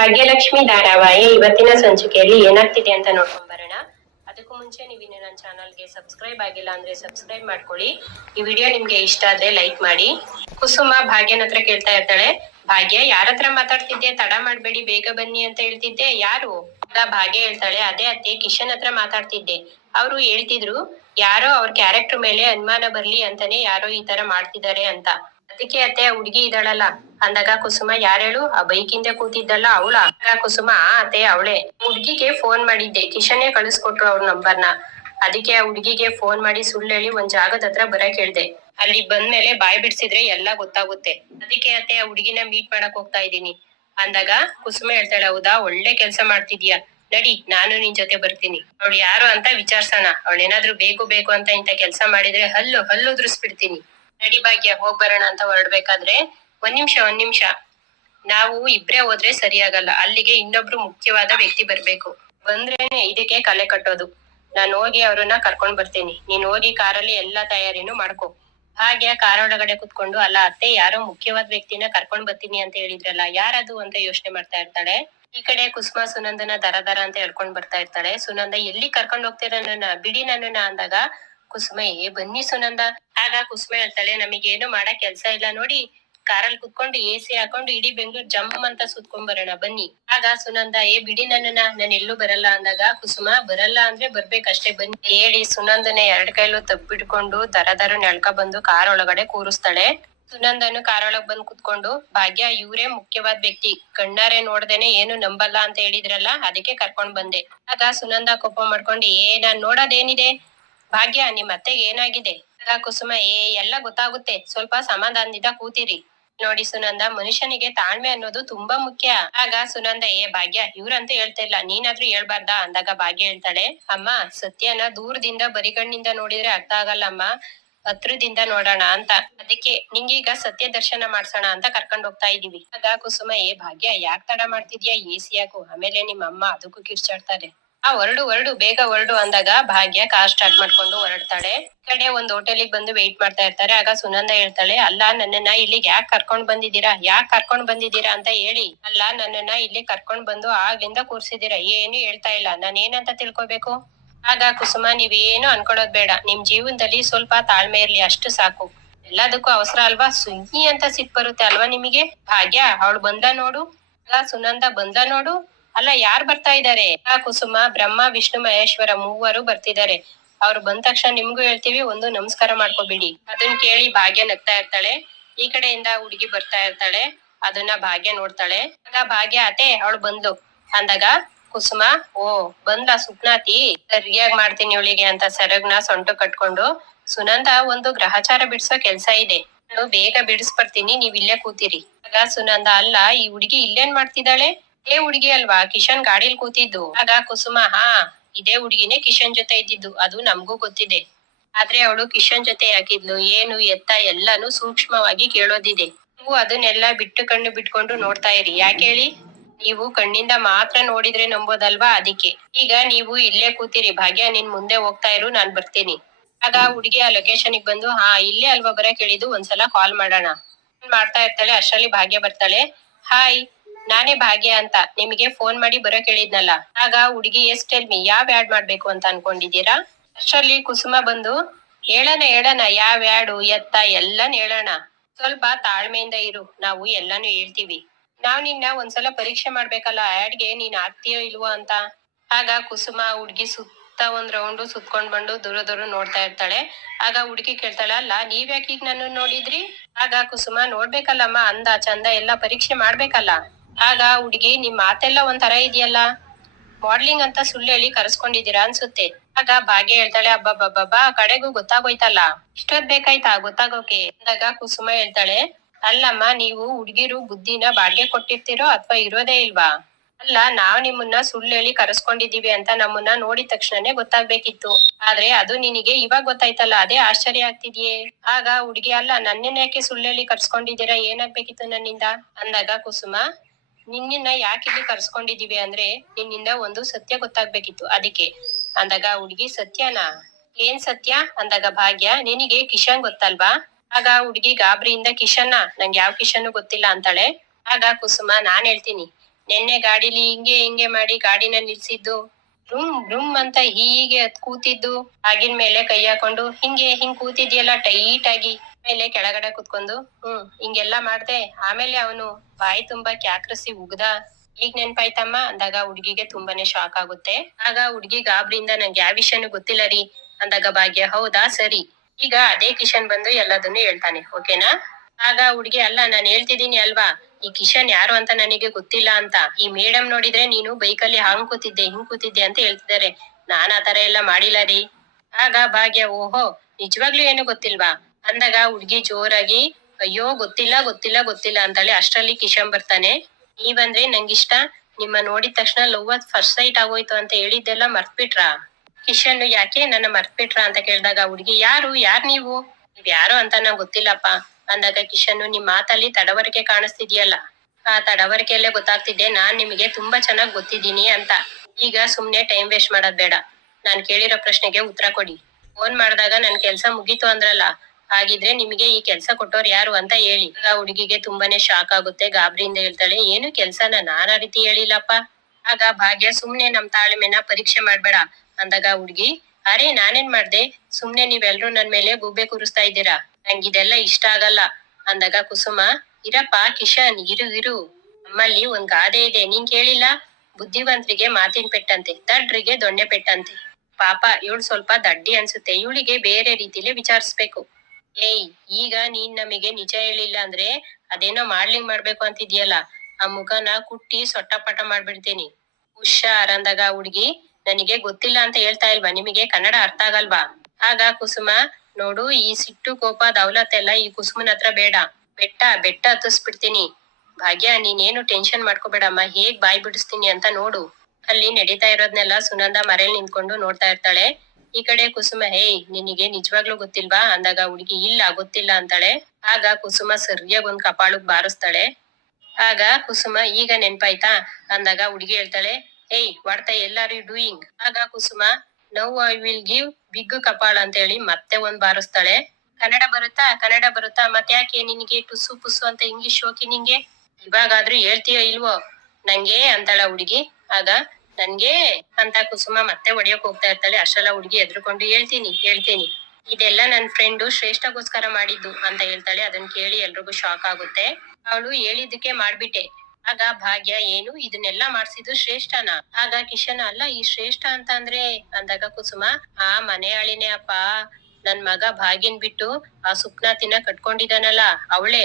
ಭಾಗ್ಯಲಕ್ಷ್ಮಿ ಧಾರಾವಾಹಿ ಇವತ್ತಿನ ಸಂಚಿಕೆಯಲ್ಲಿ ಏನಾಗ್ತಿದೆ ಅಂತ ನೋಡ್ಕೊಂಡ್ ಬರೋಣ ಅದಕ್ಕೂ ಮುಂಚೆ ನೀವು ಇನ್ನು ನನ್ನ ಚಾನಲ್ಗೆ ಸಬ್ಸ್ಕ್ರೈಬ್ ಆಗಿಲ್ಲ ಅಂದ್ರೆ ಸಬ್ಸ್ಕ್ರೈಬ್ ಮಾಡ್ಕೊಳ್ಳಿ. ಈ ವಿಡಿಯೋ ನಿಮ್ಗೆ ಇಷ್ಟ ಆದ್ರೆ ಲೈಕ್ ಮಾಡಿ. ಕುಸುಮ ಭಾಗ್ಯನ ಹತ್ರ ಕೇಳ್ತಾ ಇರ್ತಾಳೆ, ಭಾಗ್ಯ, ಯಾರ ಹತ್ರ ಮಾತಾಡ್ತಿದ್ದೆ? ತಡ ಮಾಡ್ಬೇಡಿ, ಬೇಗ ಬನ್ನಿ ಅಂತ ಹೇಳ್ತಿದ್ದೆ. ಯಾರು? ಭಾಗ್ಯ ಹೇಳ್ತಾಳೆ, ಅದೇ ಅತ್ತೆ, ಕಿಶನ್ ಹತ್ರ ಮಾತಾಡ್ತಿದ್ದೆ. ಅವರು ಹೇಳ್ತಿದ್ರು, ಯಾರೋ ಅವ್ರ ಕ್ಯಾರೆಕ್ಟರ್ ಮೇಲೆ ಅನುಮಾನ ಬರ್ಲಿ ಅಂತಾನೆ ಯಾರೋ ಈ ತರ ಮಾಡ್ತಿದ್ದಾರೆ ಅಂತ. ಅದಕ್ಕೆ ಅತ್ತೆ ಹುಡುಗಿ ಇದ್ದಾಳಲ್ಲ. ಅಂದಾಗ ಕುಸುಮ ಯಾರೇಳು ಆ ಬೈಕ್ ಹಿಂದೆ ಕೂತಿದ್ದಲ್ಲ ಅವಳ. ಕುಸುಮ ಅತ್ತೆ ಅವಳೆ. ಹುಡ್ಗಿಗೆ ಫೋನ್ ಮಾಡಿದ್ದೆ. ಕಿಶನೇ ಕಳಿಸ್ಕೊಟ್ರು ಅವ್ರ ನಂಬರ್ನ. ಅದಕ್ಕೆ ಆ ಹುಡ್ಗಿಗೆ ಫೋನ್ ಮಾಡಿ ಸುಳ್ಳು ಹೇಳಿ ಒಂದ್ ಜಾಗದ ಹತ್ರ ಬರಕ್ ಹೇಳ್ದೆ. ಅಲ್ಲಿ ಬಂದ್ಮೇಲೆ ಬಾಯ್ ಬಿಡ್ಸಿದ್ರೆ ಎಲ್ಲ ಗೊತ್ತಾಗುತ್ತೆ. ಅದಕ್ಕೆ ಅತ್ತೆ ಆ ಹುಡ್ಗಿನ ಮೀಟ್ ಮಾಡಕ್ ಹೋಗ್ತಾ ಇದ್ದೀನಿ. ಅಂದಾಗ ಕುಸುಮ ಹೇಳ್ತಾಳೆ, ಹೌದಾ? ಒಳ್ಳೆ ಕೆಲ್ಸ ಮಾಡ್ತಿದ್ಯಾ? ನಡಿ, ನಾನು ನಿನ್ ಜೊತೆ ಬರ್ತೀನಿ. ಅವಳು ಯಾರು ಅಂತ ವಿಚಾರ್ಸೋಣ. ಅವಳೇನಾದ್ರೂ ಬೇಕು ಬೇಕು ಅಂತ ಇಂತ ಕೆಲ್ಸ ಮಾಡಿದ್ರೆ ಹಲ್ಲು ಹಲ್ಲು ಉದುರಿಸ್ಬಿಡ್ತೀನಿ. ನಡಿ ಭಾಗ್ಯ, ಹೋಗ್ ಬರೋಣ ಅಂತ ಹೊರಡ್ಬೇಕಾದ್ರೆ ಒಂದ್ ನಿಮಿಷ ಒಂದ್ ನಿಮಿಷ. ನಾವು ಇಬ್ರೇ ಹೋದ್ರೆ ಸರಿಯಾಗಲ್ಲ. ಅಲ್ಲಿಗೆ ಇನ್ನೊಬ್ರು ಮುಖ್ಯವಾದ ವ್ಯಕ್ತಿ ಬರ್ಬೇಕು. ಬಂದ್ರೇನೆ ಇದಕ್ಕೆ ಕಲೆ ಕಟ್ಟೋದು. ನಾನು ಹೋಗಿ ಅವ್ರನ್ನ ಕರ್ಕೊಂಡ್ ಬರ್ತೀನಿ. ನೀನ್ ಹೋಗಿ ಕಾರಲ್ಲಿ ಎಲ್ಲಾ ತಯಾರಿನೂ ಮಾಡ್ಕೊ. ಹಾಗೆ ಕಾರ್ ಒಳಗಡೆ ಕುತ್ಕೊಂಡು, ಅಲ್ಲ ಅತ್ತೆ, ಯಾರೋ ಮುಖ್ಯವಾದ ವ್ಯಕ್ತಿನ ಕರ್ಕೊಂಡ್ ಬರ್ತೀನಿ ಅಂತ ಹೇಳಿದ್ರಲ್ಲ, ಯಾರದು ಅಂತ ಯೋಚನೆ ಮಾಡ್ತಾ ಇರ್ತಾಳೆ. ಈ ಕಡೆ ಕುಸುಮ, ಸುನಂದನ ದರ ದರ ಅಂತ ಹೇಳ್ಕೊಂಡ್ ಬರ್ತಾ ಇರ್ತಾಳೆ. ಸುನಂದ, ಎಲ್ಲಿ ಕರ್ಕೊಂಡ್ ಹೋಗ್ತೀರ ನನ್ನ ಬಿಡಿ ನನ್ನನ್ನ ಅಂದಾಗ ಕುಸುಮ, ಏ ಬನ್ನಿ ಸುನಂದ. ಆಗ ಕುಸುಮ ಹೇಳ್ತಾಳೆ, ನಮಗೇನು ಮಾಡಕ್ ಕೆಲ್ಸ ಇಲ್ಲ ನೋಡಿ, ಕಾರಲ್ಲಿ ಕುತ್ಕೊಂಡು ಎ ಸಿ ಹಾಕೊಂಡು ಇಡೀ ಬೆಂಗಳೂರು ಜಮ್ ಅಂತ ಸುತ್ಕೊಂಡ್ ಬರೋಣ ಬನ್ನಿ. ಆಗ ಸುನಂದ, ಏ ಬಿಡಿ ನನ್ನನ್ನ, ನಾನು ಎಲ್ಲೂ ಬರಲ್ಲ ಅಂದಾಗ, ಕುಸುಮ, ಬರಲ್ಲ ಅಂದ್ರೆ ಬರ್ಬೇಕಷ್ಟೇ, ಬನ್ನಿ. ಹೇಳಿ ಸುನಂದನ ಎರಡ್ ಕೈಲೂ ತಬ್ಬಿಡ್ಕೊಂಡು ದರ ದರ ನೆಳ್ಕ ಬಂದು ಕಾರ್ ಒಳಗಡೆ ಕೂರಿಸ್ತಾಳೆ. ಸುನಂದನು ಕಾರ್ ಒಳಗ್ ಬಂದ್ ಕುತ್ಕೊಂಡು, ಭಾಗ್ಯ, ಇವ್ರೇ ಮುಖ್ಯವಾದ ವ್ಯಕ್ತಿ, ಕಣ್ಣಾರೆ ನೋಡ್ದೇನೆ ಏನು ನಂಬಲ್ಲ ಅಂತ ಹೇಳಿದ್ರಲ್ಲ, ಅದಕ್ಕೆ ಕರ್ಕೊಂಡ್ ಬಂದೆ. ಆಗ ಸುನಂದ ಕೋಪ ಮಾಡ್ಕೊಂಡು, ಏ, ನಾನ್ ನೋಡೋದೇನಿದೆ? ಭಾಗ್ಯ ನಿಮ್ ಅತ್ತೆಗೆ ಏನಾಗಿದೆ? ಕುಸುಮ, ಏ, ಎಲ್ಲ ಗೊತ್ತಾಗುತ್ತೆ. ಸ್ವಲ್ಪ ಸಮಾಧಾನದಿಂದ ಕೂತಿರಿ. ನೋಡಿ ಸುನಂದ, ಮನುಷ್ಯನಿಗೆ ತಾಳ್ಮೆ ಅನ್ನೋದು ತುಂಬಾ ಮುಖ್ಯ. ಆಗ ಸುನಂದ, ಏ, ಭಾಗ್ಯ, ಇವ್ರಂತ ಹೇಳ್ತಾ ಇಲ್ಲ. ನೀನಾದ್ರೂ ಹೇಳ್ಬಾರ್ದಾ? ಅಂದಾಗ ಭಾಗ್ಯ ಹೇಳ್ತಾಳೆ, ಅಮ್ಮ, ಸತ್ಯನ ದೂರದಿಂದ ಬರಿಗಣ್ಣಿಂದ ನೋಡಿದ್ರೆ ಅರ್ಥ ಆಗಲ್ಲ ಅಮ್ಮ. ಹತ್ರದಿಂದ ನೋಡೋಣ ಅಂತ. ಅದಕ್ಕೆ ನಿಂಗೀಗ ಸತ್ಯ ದರ್ಶನ ಮಾಡ್ಸೋಣ ಅಂತ ಕರ್ಕೊಂಡ್ ಹೋಗ್ತಾ ಇದೀವಿ ಆಗ ಕುಸುಮ, ಏ, ಭಾಗ್ಯ, ಯಾಕ್ ತಡ ಮಾಡ್ತಿದ್ಯಾ? ಎಸಿ ಯಾಕು ಆಮೇಲೆ ನಿಮ್ಮ ಅಮ್ಮ ಅದಕ್ಕೂ ಕಿರ್ಚಾಡ್ತಾರೆ. ಆ ಹೊರಡು ಹೊರಡು ಬೇಗ ಹೊರಡು ಅಂದಾಗ ಭಾಗ್ಯ ಕಾರ್ ಸ್ಟಾರ್ಟ್ ಮಾಡ್ಕೊಂಡು ಹೊರಡ್ತಾಳೆ. ಕಡೆ ಒಂದ್ ಹೋಟೆಲಿಗೆ ಬಂದು ವೇಟ್ ಮಾಡ್ತಾ ಇರ್ತಾರೆ. ಆಗ ಸುನಂದ ಹೇಳ್ತಾಳೆ, ಅಲ್ಲ ನನ್ನನ್ನ ಇಲ್ಲಿಗೆ ಯಾಕೆ ಕರ್ಕೊಂಡ್ ಬಂದಿದ್ದೀರಾ? ಯಾಕೆ ಕರ್ಕೊಂಡ್ ಬಂದಿದ್ದೀರಾ ಅಂತ ಹೇಳಿ. ಅಲ್ಲ ನನ್ನನ್ನ ಇಲ್ಲಿ ಕರ್ಕೊಂಡ್ ಬಂದು ಆಗ್ಲಿಂದ ಕೂರ್ಸಿದೀರಾ ಏನು ಹೇಳ್ತಾ ಇಲ್ಲ. ನಾನ್ ಏನಂತ ತಿಳ್ಕೊಬೇಕು? ಆಗ ಕುಸುಮ, ನೀವೇನು ಅನ್ಕೊಳ್ಳೋದ್ ಬೇಡ. ನಿಮ್ ಜೀವನದಲ್ಲಿ ಸ್ವಲ್ಪ ತಾಳ್ಮೆ ಇರ್ಲಿ. ಅಷ್ಟು ಸಾಕು. ಎಲ್ಲದಕ್ಕೂ ಅವಸರ ಅಲ್ವಾ? ಸುಗ್ಗಿ ಅಂತ ಸಿಕ್ ಬರುತ್ತೆ ಅಲ್ವಾ ನಿಮಗೆ? ಭಾಗ್ಯ, ಅವಳು ಬಂದ ನೋಡು. ಅಲ್ಲ ಸುನಂದ ಬಂದ ನೋಡು. ಅಲ್ಲ, ಯಾರ್ ಬರ್ತಾ ಇದಾರೆ? ಕುಸುಮ, ಬ್ರಹ್ಮ, ವಿಷ್ಣು, ಮಹೇಶ್ವರ ಮೂವರು ಬರ್ತಿದ್ದಾರೆ. ಅವ್ರು ಬಂದ ತಕ್ಷಣ ನಿಮ್ಗೂ ಹೇಳ್ತೀವಿ, ಒಂದು ನಮಸ್ಕಾರ ಮಾಡ್ಕೋಬಿಡಿ. ಅದನ್ನ ಕೇಳಿ ಭಾಗ್ಯ ನಗ್ತಾ ಇರ್ತಾಳೆ. ಈ ಕಡೆಯಿಂದ ಹುಡುಗಿ ಬರ್ತಾ ಇರ್ತಾಳೆ. ಅದನ್ನ ಭಾಗ್ಯ ನೋಡ್ತಾಳೆ. ಆಗ ಭಾಗ್ಯ ಅತೆ ಅವಳು ಬಂದ್ಲು. ಅಂದಾಗ, ಕುಸುಮ, ಓ, ಬಂದ್ಲ ಸುಪ್ನಾತಿ? ಸರಿಯಾಗಿ ಮಾಡ್ತೀನಿ ಇವಳಿಗೆ ಅಂತ ಸೆರಗ್ನ ಸೊಂಟು ಕಟ್ಕೊಂಡು, ಸುನಂದ ಒಂದು ಗ್ರಹಚಾರ ಬಿಡ್ಸೋ ಕೆಲ್ಸ ಇದೆ. ನಾನು ಬೇಗ ಬಿಡಿಸ್ಬರ್ತೀನಿ ನೀವ್ ಇಲ್ಲೇ ಕೂತಿರಿ. ಆಗ ಸುನಂದ, ಅಲ್ಲ, ಈ ಹುಡುಗಿ ಇಲ್ಲೇನ್ ಮಾಡ್ತಿದ್ದಾಳೆ? ಇದೇ ಹುಡುಗಿ ಅಲ್ವಾ? ಕಿಶನ್ ಗಾಡಿಲ್ ಕೂತಿದ್ದು. ಆಗ ಕುಸುಮ, ಹಾ, ಇದೇ ಹುಡುಗಿನೇ ಕಿಶನ್ ಜೊತೆ ಇದ್ದಿದ್ದು. ಅದು ನಮಗೂ ಗೊತ್ತಿದೆ. ಆದ್ರೆ ಅವಳು ಕಿಶನ್ ಜೊತೆ ಹಾಕಿದ್ಲು ಏನು ಎತ್ತ ಎಲ್ಲಾನು ಸೂಕ್ಷ್ಮವಾಗಿ ಕೇಳೋದಿದೆ. ನೀವು ಅದನ್ನೆಲ್ಲ ಬಿಟ್ಟು ಕಣ್ಣು ಬಿಟ್ಕೊಂಡು ನೋಡ್ತಾ ಇರಿ. ಯಾಕೆ ಹೇಳಿ? ನೀವು ಕಣ್ಣಿಂದ ಮಾತ್ರ ನೋಡಿದ್ರೆ ನಂಬೋದಲ್ವಾ ಅದಕ್ಕೆ? ಈಗ ನೀವು ಇಲ್ಲೇ ಕೂತಿರಿ. ಭಾಗ್ಯ, ನಿನ್ ಮುಂದೆ ಹೋಗ್ತಾ ಇರು. ನಾನ್ ಬರ್ತೀನಿ. ಆಗ ಹುಡುಗಿ ಆ ಲೊಕೇಶನ್ ಬಂದು, ಹಾ, ಇಲ್ಲೇ ಅಲ್ವಾ ಬರ ಕೇಳಿದ್ದು. ಒಂದ್ಸಲ ಕಾಲ್ ಮಾಡೋಣ. ಮಾಡ್ತಾ ಇರ್ತಾಳೆ. ಅಷ್ಟರಲ್ಲಿ ಭಾಗ್ಯ ಬರ್ತಾಳೆ. ಹಾಯ್ ನಾನೇ ಭಾಗ್ಯ ಅಂತ ನಿಮಗೆ ಫೋನ್ ಮಾಡಿ ಬರಕ್ ಹೇಳಿದ್ನಲ್ಲ ಆಗ ಹುಡುಗಿ, ಎಸ್ ಟೆಲ್ ಮಿ ಯಾವ್ ಆಡ್ ಮಾಡ್ಬೇಕು ಅಂತ ಅನ್ಕೊಂಡಿದ್ದೀರಾ? ಅಷ್ಟರಲ್ಲಿ ಕುಸುಮ ಬಂದು, ಹೇಳಣ ಹೇಳಣ, ಯಾವ ಆ್ಯಡು ಎತ್ತ, ಎಲ್ಲಾನು ಹೇಳೋಣ. ಸ್ವಲ್ಪ ತಾಳ್ಮೆಯಿಂದ ಇರು, ನಾವು ಎಲ್ಲಾನು ಹೇಳ್ತೀವಿ. ನಾವ್ ನಿನ್ನ ಒಂದ್ಸಲ ಪರೀಕ್ಷೆ ಮಾಡ್ಬೇಕಲ್ಲ ಆಡ್ಗೆ ನೀನ್ ಆಗ್ತೀಯೋ ಇಲ್ವೋ ಅಂತ. ಆಗ ಕುಸುಮ, ಹುಡ್ಗಿ ಸುತ್ತ ಒಂದ್ ರೌಂಡ್ ಸುತ್ಕೊಂಡ್ ಬಂದು ದೂರ ದೂರ ನೋಡ್ತಾ ಇರ್ತಾಳೆ. ಆಗ ಹುಡುಗಿ ಕೇಳ್ತಾಳೆ, ಅಲ್ಲ ನೀವ್ ಯಾಕೀಗ ನನ್ನ ನೋಡಿದ್ರಿ? ಆಗ ಕುಸುಮ, ನೋಡ್ಬೇಕಲ್ಲಮ್ಮ, ಅಂದ, ಚಂದ, ಎಲ್ಲಾ ಪರೀಕ್ಷೆ ಮಾಡ್ಬೇಕಲ್ಲ. ಆಗ ಹುಡುಗಿ, ನಿಮ್ ಮಾತೆಲ್ಲ ಒಂಥರ ಇದೆಯಲ್ಲ? ಮಾಡ್ಲಿಂಗ್ ಅಂತ ಸುಳ್ಳು ಹೇಳಿ ಕರೆಸ್ಕೊಂಡಿದ್ದೀರಾ ಅನ್ಸುತ್ತೆ. ಆಗ ಭಾಗ್ಯ ಹೇಳ್ತಾಳೆ ಅಬ್ಬಬ್ಬಬ್ಬಾ ಕಡೆಗೂ ಗೊತ್ತಾಗೋಯ್ತಲ್ಲ. ಇಷ್ಟೊತ್ ಬೇಕಾಯ್ತಾ ಗೊತ್ತಾಗೋಕೆ? ಅಂದಾಗ ಕುಸುಮ ಹೇಳ್ತಾಳೆ, ಅಲ್ಲಮ್ಮ, ನೀವು ಹುಡ್ಗಿರು ಬುದ್ಧಿನ ಬಾಡ್ಗೆ ಕೊಟ್ಟಿರ್ತೀರೋ ಅಥವಾ ಇರೋದೇ ಇಲ್ವಾ? ಅಲ್ಲ, ನಾವ್ ನಿಮ್ಮನ್ನ ಸುಳ್ಳು ಹೇಳಿ ಕರೆಸ್ಕೊಂಡಿದೀವಿ ಅಂತ ನಮ್ಮನ್ನ ನೋಡಿದ ತಕ್ಷಣನೇ ಗೊತ್ತಾಗ್ಬೇಕಿತ್ತು. ಆದ್ರೆ ಅದು ನಿನಗೆ ಇವಾಗ ಗೊತ್ತಾಯ್ತಲ್ಲ, ಅದೇ ಆಶ್ಚರ್ಯ ಆಗ್ತಿದ್ಯೆ? ಆಗ ಹುಡ್ಗಿ, ಅಲ್ಲ, ನನ್ನೇನ್ ಯಾಕೆ ಸುಳ್ಳು ಹೇಳಿ ಕರ್ಸ್ಕೊಂಡಿದ್ದೀರಾ? ಏನಾಗ್ಬೇಕಿತ್ತು ನನ್ನಿಂದ? ಅಂದಾಗ ಕುಸುಮ ನಿನ್ನನ್ನ ಯಾಕೆ ಇಲ್ಲಿ ಕರ್ಸ್ಕೊಂಡಿದೀವಿ ಅಂದ್ರೆ ನಿನ್ನಿಂದ ಒಂದು ಸತ್ಯ ಗೊತ್ತಾಗ್ಬೇಕಿತ್ತು. ಅದಕ್ಕೆ ಅಂದಾಗ ಹುಡ್ಗಿ ಸತ್ಯನಾ, ಏನ್ ಸತ್ಯ? ಅಂದಾಗ, ಭಾಗ್ಯ, ನಿನಗೆ ಕಿಶನ್ ಗೊತ್ತಲ್ವಾ? ಆಗ ಹುಡ್ಗಿ ಗಾಬರಿಯಿಂದ, ಕಿಶನ್ನ, ನಂಗೆ ಯಾವ ಕಿಶನ್ ಗೊತ್ತಿಲ್ಲ ಅಂತಾಳೆ. ಆಗ ಕುಸುಮ, ನಾನ್ ಹೇಳ್ತೀನಿ, ನಿನ್ನೆ ಗಾಡಿಲಿ ಹಿಂಗೆ ಹಿಂಗೆ ಮಾಡಿ ಗಾಡಿನ ನಿಲ್ಸಿದ್ದು ರುಮ್ ರುಮ್ ಅಂತ ಹೀಗೆ ಕೂತಿದ್ದು, ಆಗಿನ ಮೇಲೆ ಕೈ ಹಾಕೊಂಡು, ಹಿಂಗೆ ಹಿಂಗ್ ಕೂತಿದ್ಯಲ್ಲ ಟೈಟ್ ಆಗಿ ಮೇಲೆ ಕೆಳಗಡೆ ಕುತ್ಕೊಂಡು, ಹ್ಮ್, ಹಿಂಗೆಲ್ಲಾ ಮಾಡ್ದೆ. ಆಮೇಲೆ ಅವನು ಬಾಯಿ ತುಂಬಾ ಕ್ಯಾಕ್ರಿಸಿ ಉಗ್ದ. ಈಗ ನೆನ್ಪಾಯ್ತಮ್ಮ, ಅಂದಾಗ ಹುಡ್ಗಿಗೆ ತುಂಬಾನೇ ಶಾಕ್ ಆಗುತ್ತೆ. ಆಗ ಹುಡ್ಗಿ ಗಾಬ್ರಿಯಿಂದ, ನಂಗೆ ಯಾವ ವಿಷಯನೂ ಗೊತ್ತಿಲ್ಲ ರೀ. ಅಂದಾಗ ಭಾಗ್ಯ, ಹೌದಾ, ಸರಿ. ಈಗ ಅದೇ ಕಿಶನ್ ಬಂದು ಎಲ್ಲದನ್ನು ಹೇಳ್ತಾನೆ, ಓಕೆನಾ? ಆಗ ಹುಡ್ಗಿ, ಅಲ್ಲ, ನಾನ್ ಹೇಳ್ತಿದ್ದೀನಿ ಅಲ್ವಾ? ಈ ಕಿಶನ್ ಯಾರು ಅಂತ ನನಗೆ ಗೊತ್ತಿಲ್ಲ ಅಂತ. ಈ ಮೇಡಮ್ ನೋಡಿದ್ರೆ ನೀನು ಬೈಕಲ್ಲಿ ಹಂಗ್ ಕೂತಿದ್ದೆ, ಹಿಂಗ್ ಕೂತಿದ್ದೆ ಅಂತ ಹೇಳ್ತಿದ್ದಾರೆ. ನಾನ್ ಆತರ ಎಲ್ಲ ಮಾಡಿಲ್ಲ ರೀ. ಆಗ ಭಾಗ್ಯ, ಓಹೋ, ನಿಜವಾಗ್ಲೂ ಏನು ಗೊತ್ತಿಲ್ವಾ? ಅಂದಾಗ ಹುಡ್ಗಿ ಜೋರಾಗಿ, ಅಯ್ಯೋ, ಗೊತ್ತಿಲ್ಲ ಗೊತ್ತಿಲ್ಲ ಗೊತ್ತಿಲ್ಲ ಅಂತಾಳೆ ಅಷ್ಟ್ರಲ್ಲಿ ಕಿಶನ್ ಬರ್ತಾನೆ. ನೀವಂದ್ರೆ ನಂಗಿಷ್ಟ. ನಿಮ್ಮ ನೋಡಿದ ತಕ್ಷಣ ಲವ್ ಅದ್ ಫಸ್ಟ್ ಸೈಟ್ ಆಗೋಯ್ತು ಅಂತ ಹೇಳಿದ್ದೆಲ್ಲ ಮರ್ತ್ಬಿಟ್ರಾ? ಕಿಶನ್, ಯಾಕೆ ನನ್ನ ಮರ್ತ್ಬಿಟ್ರಾ? ಅಂತ ಕೇಳಿದಾಗ ಹುಡ್ಗಿ, ಯಾರು? ಯಾರ್ ನೀವು? ನೀವ್ ಯಾರು ಅಂತ ನಂಗೆ ಗೊತ್ತಿಲ್ಲಪ್ಪ. ಅಂದಾಗ ಕಿಶನ್, ನಿಮ್ ಮಾತಲ್ಲಿ ತಡವರಿಕೆ ಕಾಣಿಸ್ತಿದ್ಯಲ್ಲ. ಆ ತಡವರಿಕೆಯಲ್ಲೇ ಗೊತ್ತಾಗ್ತಿದ್ದೆ. ನಾನ್ ನಿಮಗೆ ತುಂಬಾ ಚೆನ್ನಾಗ್ ಗೊತ್ತಿದ್ದೀನಿ ಅಂತ. ಈಗ ಸುಮ್ನೆ ಟೈಮ್ ವೇಸ್ಟ್ ಮಾಡೋದ್ ಬೇಡ. ನಾನ್ ಕೇಳಿರೋ ಪ್ರಶ್ನೆಗೆ ಉತ್ತರ ಕೊಡಿ. ಫೋನ್ ಮಾಡಿದಾಗ ನನ್ ಕೆಲ್ಸ ಮುಗೀತು ಅಂದ್ರಲ್ಲ ಹಾಗಿದ್ರೆ ನಿಮಗೆ ಈ ಕೆಲ್ಸ ಕೊಟ್ಟೋರ್ ಯಾರು ಅಂತ ಹೇಳಿ. ಈಗ ಹುಡುಗಿಗೆ ತುಂಬಾನೇ ಶಾಕ್ ಆಗುತ್ತೆ. ಗಾಬರಿಯಿಂದ ಹೇಳ್ತಾಳೆ, ಏನು ಕೆಲ್ಸನ ನಾನಾ ರೀತಿ ಹೇಳಿಲ್ಲಪ್ಪ. ಆಗ ಭಾಗ್ಯ, ಸುಮ್ನೆ ನಮ್ ತಾಳ್ಮೆನ ಪರೀಕ್ಷೆ ಮಾಡ್ಬೇಡ. ಅಂದಾಗ ಹುಡ್ಗಿ, ಅರೆ, ನಾನೇನ್ ಮಾಡ್ದೆ? ಸುಮ್ನೆ ನೀವೆಲ್ರೂ ನನ್ ಮೇಲೆ ಗುಬ್ಬೆ ಕೂರಿಸ್ತಾ ಇದ್ದೀರಾ? ನಂಗಿದೆಲ್ಲ ಇಷ್ಟ ಆಗಲ್ಲ. ಅಂದಾಗ ಕುಸುಮ, ಇರಪ್ಪ, ಕಿಶನ್, ಇರು ಇರು. ನಮ್ಮಲ್ಲಿ ಒಂದ್ ಗಾದೆ ಇದೆ. ನೀನ್ ಕೇಳಿಲ್ಲ? ಬುದ್ಧಿವಂತರಿಗೆ ಮಾತಿನ ಪೆಟ್ಟಂತೆ, ದಡ್ರಿಗೆ ದೊಣ್ಣೆ ಪೆಟ್ಟಂತೆ. ಪಾಪ, ಇವಳು ಸ್ವಲ್ಪ ದಡ್ಡಿ ಅನ್ಸುತ್ತೆ. ಇವಳಿಗೆ ಬೇರೆ ರೀತಿಲಿ ವಿಚಾರಿಸ್ಬೇಕು. ಏಯ್, ಈಗ ನೀನ್ ನಮಗೆ ನಿಜ ಹೇಳಿಲ್ಲ ಅಂದ್ರೆ ಅದೇನೋ ಮಾಡ್ಲಿಂಗ್ ಮಾಡ್ಬೇಕು ಅಂತಿದ್ಯಲ್ಲ. ಆ ಮುಖನ ಕುಟ್ಟಿ ಸೊಟ್ಟಪಟ ಮಾಡ್ಬಿಡ್ತೀನಿ. ಹುಷಾರ್ ಅಂದಾಗ ಹುಡ್ಗಿ, ನನಗೆ ಗೊತ್ತಿಲ್ಲ ಅಂತ ಹೇಳ್ತಾ ಇಲ್ವಾ? ನಿಮಗೆ ಕನ್ನಡ ಅರ್ಥ ಆಗಲ್ವಾ? ಆಗ ಕುಸುಮ, ನೋಡು ಈ ಸಿಟ್ಟು ಕೋಪ ದೌಲತ್ ಎಲ್ಲ ಈ ಕುಸುಮನ ಹತ್ರ ಬೇಡ. ಬೆಟ್ಟ ಬೆಟ್ಟ ಹತ್ತಿಸ್ಬಿಡ್ತೀನಿ. ಭಾಗ್ಯ, ನೀನೇನು ಟೆನ್ಷನ್ ಮಾಡ್ಕೋಬೇಡಮ್ಮ. ಹೇಗ್ ಬಾಯ್ ಬಿಡಿಸ್ತೀನಿ ಅಂತ ನೋಡು. ಅಲ್ಲಿ ನಡೀತಾ ಇರೋದ್ನೆಲ್ಲ ಸುನಂದ ಮರೇಲಿ ನಿಂತ್ಕೊಂಡು ನೋಡ್ತಾ ಇರ್ತಾಳೆ. ಈ ಕಡೆ ಕುಸುಮ ಹೇಯ್ ನಿನಗೆ ನಿಜವಾಗ್ಲೂ ಗೊತ್ತಿಲ್ವಾ? ಅಂದಾಗ ಹುಡುಗಿ, ಇಲ್ಲ, ಗೊತ್ತಿಲ್ಲ, ಅಂತಾಳೆ. ಆಗ ಕುಸುಮ ಸರಿಯಾಗಿ ಒಂದ್ ಕಪಾಳಕ್ ಬಾರಿಸ್ತಾಳೆ. ಆಗ ಕುಸುಮ, ಈಗ ನೆನ್ಪಾಯ್ತಾ? ಅಂದಾಗ ಹುಡುಗಿ ಹೇಳ್ತಾಳೆ, ಏಯ್ ವಾಟ್ ಎಲ್ಲಾರು ಡೂಯಿಂಗ್? ಆಗ Kusuma, now, I will give big ಕಪಾಳ ಅಂತ ಹೇಳಿ ಮತ್ತೆ ಒಂದ್ ಬಾರಿಸ್ತಾಳೆ. ಕನ್ನಡ ಬರುತ್ತಾ? ಕನ್ನಡ ಬರುತ್ತಾ? ಮತ್ತೆ ಯಾಕೆ ನಿನಗೆ ಟುಸು ಪುಸು ಅಂತ ಇಂಗ್ಲಿಷ್ ಹೋಗಿ ನಿಂಗೆ? ಇವಾಗಾದ್ರೂ ಹೇಳ್ತೀಯ ಇಲ್ವೋ? ನಂಗೆ, ಅಂತಾಳ ಹುಡುಗಿ. ಆಗ ನನ್ಗೆ ಅಂತ ಕುಸುಮ ಮತ್ತೆ ಹೊಡಿಯಕ್ ಹೋಗ್ತಾ ಇರ್ತಾಳೆ. ಅಷ್ಟೆಲ್ಲ ಹುಡುಗಿ ಎದ್ರುಕೊಂಡು ಹೇಳ್ತೀನಿ ಹೇಳ್ತೀನಿ. ಇದೆಲ್ಲ ನನ್ ಫ್ರೆಂಡು ಶ್ರೇಷ್ಠಗೋಸ್ಕರ ಮಾಡಿದ್ದು ಅಂತ ಹೇಳ್ತಾಳೆ. ಅದನ್ನ ಕೇಳಿ ಎಲ್ರಿಗೂ ಶಾಕ್ ಆಗುತ್ತೆ. ಅವಳು ಹೇಳಿದ್ದಕ್ಕೆ ಮಾಡ್ಬಿಟ್ಟೆ. ಆಗ ಭಾಗ್ಯ, ಏನು? ಇದನ್ನೆಲ್ಲ ಮಾಡ್ಸಿದ್ದು ಶ್ರೇಷ್ಠನ? ಆಗ ಕಿಶನ್, ಅಲ್ಲ, ಈ ಶ್ರೇಷ್ಠ ಅಂತ ಅಂದ್ರೆ ಅಂದಾಗ ಕುಸುಮ, ಆ ಮನೆ ಆಳಿನೇ ಅಪ್ಪ. ನನ್ ಮಗ ಭಾಗ್ಯನ್ ಬಿಟ್ಟು ಆ ಸುಪ್ನ ತಿನ್ನ ಕಟ್ಕೊಂಡಿದಾನಲ್ಲ ಅವಳೆ.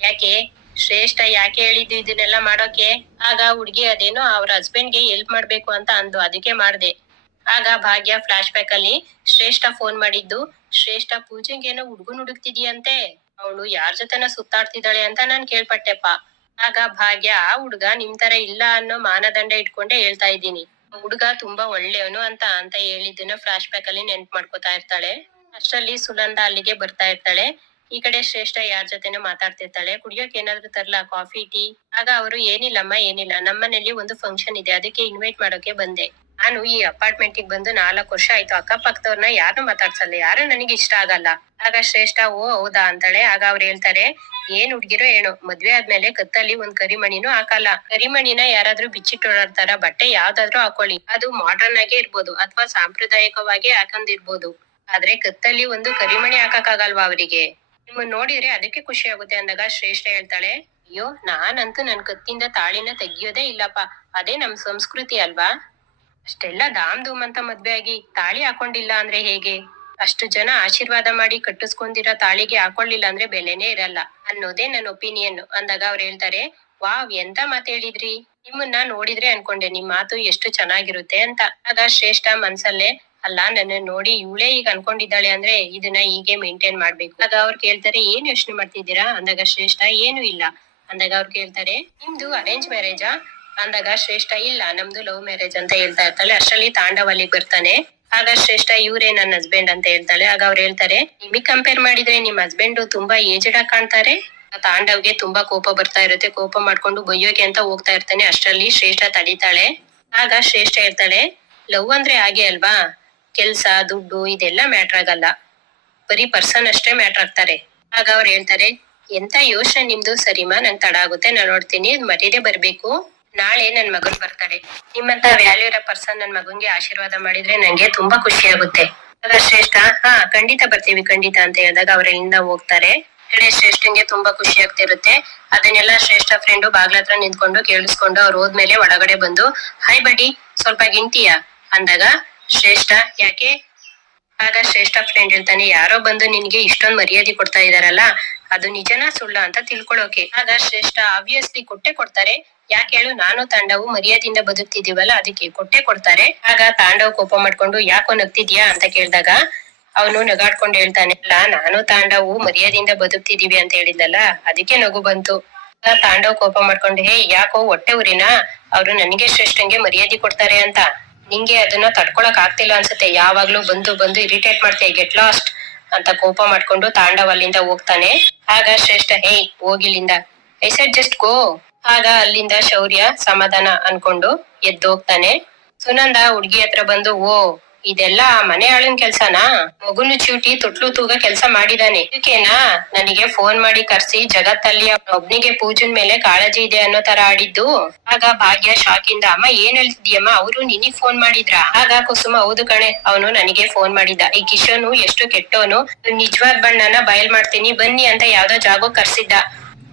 ಯಾಕೆ? ಶ್ರೇಷ್ಠ ಯಾಕೆ ಹೇಳಿದ್ದು ಇದನ್ನೆಲ್ಲ ಮಾಡೋಕೆ? ಆಗ ಹುಡ್ಗಿ ಅದೇನೋ ಅವ್ರ ಹಸ್ಬೆಂಡ್ಗೆ ಹೆಲ್ಪ್ ಮಾಡ್ಬೇಕು ಅಂತ ಅಂದು ಅದಕ್ಕೆ ಮಾಡ್ದೆ. ಆಗ ಭಾಗ್ಯ ಫ್ಲಾಶ್ ಬ್ಯಾಕ್ ಅಲ್ಲಿ ಶ್ರೇಷ್ಠ ಫೋನ್ ಮಾಡಿದ್ದು. ಶ್ರೇಷ್ಠ ಪೂಜೆಗೇನೋ ಹುಡ್ಗನ್ ಹುಡುಕ್ತಿದ್ಯಂತೆ. ಅವಳು ಯಾರ್ ಜೊತೆನ ಸುತ್ತಾಡ್ತಿದ್ದಾಳೆ ಅಂತ ನಾನ್ ಕೇಳ್ಪಟ್ಟೆಪ್ಪ. ಆಗ ಭಾಗ್ಯ, ಆ ಹುಡ್ಗ ನಿಮ್ ತರ ಇಲ್ಲ ಅನ್ನೋ ಮಾನದಂಡ ಇಟ್ಕೊಂಡೆ ಹೇಳ್ತಾ ಇದ್ದೀನಿ. ಹುಡ್ಗ ತುಂಬಾ ಒಳ್ಳೆಯವನು ಅಂತ ಅಂತ ಹೇಳಿದ್ದನ್ನ ಫ್ಲಾಶ್ ಬ್ಯಾಕ್ ಅಲ್ಲಿ ನೆನ್ಪ್ ಮಾಡ್ಕೊತಾ ಇರ್ತಾಳೆ. ಅಷ್ಟರಲ್ಲಿ ಸುನಂದ ಅಲ್ಲಿಗೆ ಬರ್ತಾ ಇರ್ತಾಳೆ. ಈ ಕಡೆ ಶ್ರೇಷ್ಠ ಯಾರ್ ಜೊತೆನೂ ಮಾತಾಡ್ತಿರ್ತಾಳೆ. ಕುಡಿಯೋಕೆ ಏನಾದ್ರು ತರ್ಲಾ? Coffee, tea? ಆಗ ಅವರು, ಏನಿಲ್ಲಮ್ಮ, ಏನಿಲ್ಲ. ನಮ್ಮನೇಲಿ ಒಂದು ಫಂಕ್ಷನ್ ಇದೆ. ಅದಕ್ಕೆ ಇನ್ವೈಟ್ ಮಾಡೋಕೆ ಬಂದೆ. ನಾನು ಈ ಅಪಾರ್ಟ್ಮೆಂಟ್ ಬಂದು ನಾಲ್ಕು ವರ್ಷ ಆಯ್ತು. ಅಕ್ಕಪಕ್ಕದವ್ರನ್ನ ಯಾರು ಮಾತಾಡ್ಸಲ್ಲ. ಯಾರು ನನಗೆ ಇಷ್ಟ ಆಗಲ್ಲ. ಆಗ ಶ್ರೇಷ್ಠ, ಓ, ಹೌದಾ? ಅಂತಾಳೆ. ಆಗ ಅವ್ರು ಹೇಳ್ತಾರೆ, ಏನ್ ಹುಡ್ಗಿರೋ ಏನೋ? ಮದ್ವೆ ಆದ್ಮೇಲೆ ಕತ್ತಲ್ಲಿ ಒಂದ್ ಕರಿಮಣಿನೂ ಹಾಕಲ್ಲ. ಕರಿಮಣಿನ ಯಾರಾದ್ರೂ ಬಿಚ್ಚಿಟ್ಟು ಓಡಾಡ್ತಾರ? ಬಟ್ಟೆ ಯಾವ್ದಾದ್ರೂ ಹಾಕೊಳ್ಳಿ. ಅದು ಮಾಡರ್ನ್ ಆಗೇ ಇರ್ಬೋದು. ಅಥವಾ ಸಾಂಪ್ರದಾಯಿಕವಾಗಿ ಹಾಕೊಂಡಿರ್ಬೋದು. ಆದ್ರೆ ಕತ್ತಲ್ಲಿ ಒಂದು ಕರಿಮಣಿ ಹಾಕಕ್ಕಾಗಲ್ವಾ ಅವರಿಗೆ? ನಿಮ್ಮನ್ನ ನೋಡಿದ್ರೆ ಅದಕ್ಕೆ ಖುಷಿ ಆಗುತ್ತೆ ಅಂದಾಗ ಶ್ರೇಷ್ಠ ಹೇಳ್ತಾಳೆ, ಅಯ್ಯೋ, ನಾನಂತೂ ನನ್ ಕತ್ತಿಂದ ತಾಳಿನ ತೆಗಿಯೋದೇ ಇಲ್ಲಪ್ಪ, ಅದೇ ನಮ್ ಸಂಸ್ಕೃತಿ ಅಲ್ವಾ? ಅಷ್ಟೆಲ್ಲ ಧಾಮ್ ಧೂಮ್ ಅಂತ ಮದ್ವೆ ಆಗಿ ತಾಳಿ ಹಾಕೊಂಡಿಲ್ಲ ಅಂದ್ರೆ ಹೇಗೆ? ಅಷ್ಟು ಜನ ಆಶೀರ್ವಾದ ಮಾಡಿ ಕಟ್ಟಿಸ್ಕೊಂಡಿರೋ ತಾಳಿಗೆ ಹಾಕೊಳ್ಳಿಲ್ಲ ಅಂದ್ರೆ ಬೆಲೆನೇ ಇರಲ್ಲ ಅನ್ನೋದೇ ನನ್ನ ಒಪಿನಿಯನ್, ಅಂದಾಗ ಅವ್ರು ಹೇಳ್ತಾರೆ. ವಾವ್, ಎಂತ ಮಾತು ಹೇಳಿದ್ರಿ? ನಿಮ್ಮನ್ನ ನೋಡಿದ್ರೆ ಅನ್ಕೊಂಡೆ, ನಿಮ್ ಮಾತು ಎಷ್ಟು ಚೆನ್ನಾಗಿರುತ್ತೆ ಅಂತ. ಅದ ಶ್ರೇಷ್ಠ ಮನ್ಸಲ್ಲೇ ಅಲ್ಲ ನನ್ನ ನೋಡಿ ಇವಳೇ ಈಗ ಅನ್ಕೊಂಡಿದ್ದಾಳೆ ಅಂದ್ರೆ ಇದನ್ನ ಹೀಗೆ ಮೇಂಟೈನ್ ಮಾಡ್ಬೇಕು. ಆಗ ಅವ್ರು ಕೇಳ್ತಾರೆ, ಏನ್ ಯೋಚನೆ ಮಾಡ್ತಿದ್ದೀರಾ? ಅಂದಾಗ, ಶ್ರೇಷ್ಠ ಏನು ಇಲ್ಲ. ಅಂದಾಗ ಅವ್ರು ಕೇಳ್ತಾರೆ, ನಿಮ್ದು ಅರೇಂಜ್ ಮ್ಯಾರೇಜಾ ಅಂದಾಗ, ಶ್ರೇಷ್ಠ ಇಲ್ಲ, ನಮ್ದು ಲವ್ ಮ್ಯಾರೇಜ್ ಅಂತ ಹೇಳ್ತಾ ಇರ್ತಾಳೆ. ಅಷ್ಟರಲ್ಲಿ ತಾಂಡವ್ ಅಲ್ಲಿಗ್ ಬರ್ತಾನೆ. ಆಗ ಶ್ರೇಷ್ಠ, ಇವ್ರೇ ನನ್ನ ಹಸ್ಬೆಂಡ್ ಅಂತ ಹೇಳ್ತಾಳೆ. ಆಗ ಅವ್ರು ಹೇಳ್ತಾರೆ, ನಿಮಗ್ ಕಂಪೇರ್ ಮಾಡಿದ್ರೆ ನಿಮ್ ಹಸ್ಬೆಂಡ್ ತುಂಬಾ ಏಜೆಡ್ ಆಗಿ ಕಾಣ್ತಾರೆ. ತಾಂಡವ್ಗೆ ತುಂಬಾ ಕೋಪ ಬರ್ತಾ ಇರುತ್ತೆ. ಕೋಪ ಮಾಡ್ಕೊಂಡು ಬೈಯೋಕೆ ಅಂತ ಹೋಗ್ತಾ ಇರ್ತಾನೆ. ಅಷ್ಟರಲ್ಲಿ ಶ್ರೇಷ್ಠ ತಡಿತಾಳೆ. ಆಗ ಶ್ರೇಷ್ಠ ಹೇಳ್ತಾಳೆ, ಲವ್ ಅಂದ್ರೆ ಹಾಗೆ ಅಲ್ವಾ? ಕೆಲ್ಸ, ದುಡ್ಡು ಇದೆಲ್ಲ ಮ್ಯಾಟ್ರ್ ಆಗಲ್ಲ. ಬರೀ ಪರ್ಸನ್ ಅಷ್ಟೇ ಮ್ಯಾಟ್ರ್ ಆಗ್ತಾರೆ. ಆಗ ಅವ್ರು ಹೇಳ್ತಾರೆ, ಎಂತ ಯೋಚನೆ ನಿಮ್ದು? ಸರಿಮಾ? ನಂಗೆ ತಡ ಆಗುತ್ತೆ. ನಾನು ನೋಡ್ತೀನಿ. ಮರ್ಯಾದೆ ಬರ್ಬೇಕು. ನಾಳೆ ನನ್ ಮಗನ್ ಬರ್ತಾರೆ. ನಿಮ್ಮಂತ ವ್ಯಾಲ್ಯೂ ಇರೋ ಪರ್ಸನ್ ನನ್ ಮಗನ್ಗೆ ಆಶೀರ್ವಾದ ಮಾಡಿದ್ರೆ ನಂಗೆ ತುಂಬಾ ಖುಷಿ ಆಗುತ್ತೆ. ಆಗ ಶ್ರೇಷ್ಠ, ಹಾ, ಖಂಡಿತ ಬರ್ತೀವಿ, ಖಂಡಿತ, ಅಂತ ಹೇಳಿದಾಗ ಅವರಿಂದ ಹೋಗ್ತಾರೆ. ಕಡೆ ಶ್ರೇಷ್ಠಂಗೆ ತುಂಬಾ ಖುಷಿ ಆಗ್ತಿರುತ್ತೆ. ಅದನ್ನೆಲ್ಲ ಶ್ರೇಷ್ಠ ಫ್ರೆಂಡು ಬಾಗ್ಲ ಹತ್ರ ನಿಂತ್ಕೊಂಡು ಕೇಳಿಸ್ಕೊಂಡು ಅವ್ರು ಹೋದ್ಮೇಲೆ ಒಳಗಡೆ ಬಂದು ಹಾಯ್ ಬಡಿ ಸ್ವಲ್ಪ ಗಿಂಟಿಯಾ ಅಂದಾಗ ಶ್ರೇಷ್ಠ? ಯಾಕೆ? ಆಗ ಶ್ರೇಷ್ಠ ಫ್ರೆಂಡ್ ಹೇಳ್ತಾನೆ ಯಾರೋ ಬಂದು ನಿನ್ಗೆ ಇಷ್ಟೊಂದ್ ಮರ್ಯಾದೆ ಕೊಡ್ತಾ ಇದಾರಲ್ಲ, ಅದು ನಿಜನಾ ಸುಳ್ಳ ಅಂತ ತಿಳ್ಕೊಳ್ಳೋಕೆ ಆಗ ಶ್ರೇಷ್ಠ ಆಬ್ವಿಯಸ್ಲಿ ಕೊಟ್ಟೆ ಕೊಡ್ತಾರೆ. ಯಾಕೆ ಹೇಳು, ನಾನು ತಾಂಡವು ಮರ್ಯಾದೆಯಿಂದ ಬದುಕ್ತಿದೀವಲ್ಲ ಅದಕ್ಕೆ ಕೊಟ್ಟೆ ಕೊಡ್ತಾರೆ. ಆಗ ತಾಂಡವ್ ಕೋಪ ಮಾಡ್ಕೊಂಡು, ಯಾಕೋ ನಗ್ತಿದ್ಯಾ? ಅಂತ ಕೇಳಿದಾಗ, ಅವನು ನಗಾಡ್ಕೊಂಡು ಹೇಳ್ತಾನೆ ಅಲ್ಲ ನಾನು ತಾಂಡವು ಮರ್ಯಾದೆಯಿಂದ ಬದುಕ್ತಿದೀವಿ ಅಂತ ಹೇಳಿದ್ನಲ್ಲ, ಅದಕ್ಕೆ ನಗು ಬಂತು. ತಾಂಡವ್ ಕೋಪ ಮಾಡ್ಕೊಂಡು, ಹೇ, ಯಾಕೋ ಹೊಟ್ಟೆ ಊರಿನ ಅವ್ರು ನನಗೆ ಶ್ರೇಷ್ಠಂಗೆ ಮರ್ಯಾದೆ ಕೊಡ್ತಾರೆ ಅಂತ. ನಿಂಗೆ ಅದನ್ನ ತಡ್ಕೊಳಕ್ ಆಗ್ತಿಲ್ಲ ಅನ್ಸುತ್ತೆ. ಯಾವಾಗ್ಲೂ ಬಂದು ಬಂದು ಇರಿಟೇಟ್ ಮಾಡ್ತೀಯ ಗೆಟ್ ಲಾಸ್ಟ್ ಅಂತ ಕೋಪ ಮಾಡ್ಕೊಂಡು ತಾಂಡವ್ ಅಲ್ಲಿಂದ ಹೋಗ್ತಾನೆ. ಆಗ ಶ್ರೇಷ್ಠ ಹೇ ಹೋಗಿಲ್ಲಿಂದ ಐ ಸೆಡ್ ಜಸ್ಟ್ ಗೋ ಆಗ ಅಲ್ಲಿಂದ ಶೌರ್ಯ ಸಮಾಧಾನ ಅನ್ಕೊಂಡು ಎದ್ದು ಹೋಗ್ತಾನೆ ಸುನಂದ ಹುಡ್ಗಿ ಹತ್ರ ಬಂದು, ಓ ಇದೆಲ್ಲ ಮನೆ ಆಳಿನ ಕೆಲ್ಸನಾ? ಮಗುನು ಚೂಟಿ ತೊಟ್ಲು ತೂಗ ಕೆಲ್ಸ ಮಾಡಿದಾನೆ. ಇದಕ್ಕೇನಾ? ನನಗೆ ಫೋನ್ ಮಾಡಿ ಕರ್ಸಿ, ಜಗತ್ತಲ್ಲಿ ಒಬ್ನಿಗೆ ಪೂಜನ್ ಮೇಲೆ ಕಾಳಜಿ ಇದೆ ಅನ್ನೋ ತರ ಆಡಿದ್ದು. ಆಗ ಭಾಗ್ಯ ಶಾಕಿಂದ, ಅಮ್ಮ, ಏನ್ ಹೇಳ್ತಿದ್ಯಮ್ಮ ಅವರು ನಿನಗ್ ಫೋನ್ ಮಾಡಿದ್ರ? ಆಗ ಕುಸುಮ, ಹೌದು ಕಣೆ, ಅವನು ನನಗೆ ಫೋನ್ ಮಾಡಿದ್ದ. ಈ ಕಿಶೋನು ಎಷ್ಟು ಕೆಟ್ಟೋನು ನಿಜವಾದ ಬಣ್ಣನ ಬಯಲ್ ಮಾಡ್ತೀನಿ. ಬನ್ನಿ ಅಂತ ಯಾವ್ದೋ ಜಾಗ ಕರ್ಸಿದ್ದ.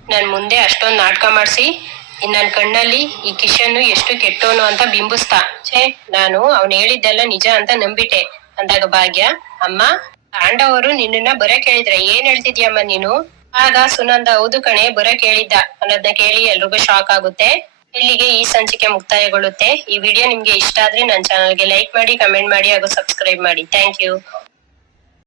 ನನ್ ಮುಂದೆ ಅಷ್ಟೊಂದ್ ನಾಟಕ ಮಾಡ್ಸಿ. ನನ್ ಕಣ್ಣಲ್ಲಿ ಈ ಕಿಶನ್ ಎಷ್ಟು ಕೆಟ್ಟೋನು ಅಂತ ಬಿಂಬಿಸ್ತಾ. ಛೇ, ನಾನು ಅವ್ನು ಹೇಳಿದ್ದೆಲ್ಲ ನಿಜ ಅಂತ ನಂಬಿಟ್ಟೆ. ಅಂದಾಗ ಭಾಗ್ಯ, ಅಮ್ಮ ತಾಂಡವರು ನಿನ್ನನ್ನ ಬರ ಕೇಳಿದ್ರೆ ಏನ್ ಹೇಳ್ತಿದ್ಯಮ್ಮ ನೀನು? ಆಗ ಸುನಂದ, ಹೌದು ಕಣೆ, ಬರ ಕೇಳಿದ್ದ. ಅನ್ನೋದನ್ನ ಕೇಳಿ ಎಲ್ರಿಗೂ ಶಾಕ್ ಆಗುತ್ತೆ. ಇಲ್ಲಿಗೆ ಈ ಸಂಚಿಕೆ ಮುಕ್ತಾಯಗೊಳ್ಳುತ್ತೆ. ಈ ವಿಡಿಯೋ ನಿಮ್ಗೆ ಇಷ್ಟ ಆದ್ರೆ ನನ್ನ ಚಾನಲ್ಗೆ ಲೈಕ್ ಮಾಡಿ ಕಮೆಂಟ್ ಮಾಡಿ ಹಾಗೂ ಸಬ್ಸ್ಕ್ರೈಬ್ ಮಾಡಿ. Thank you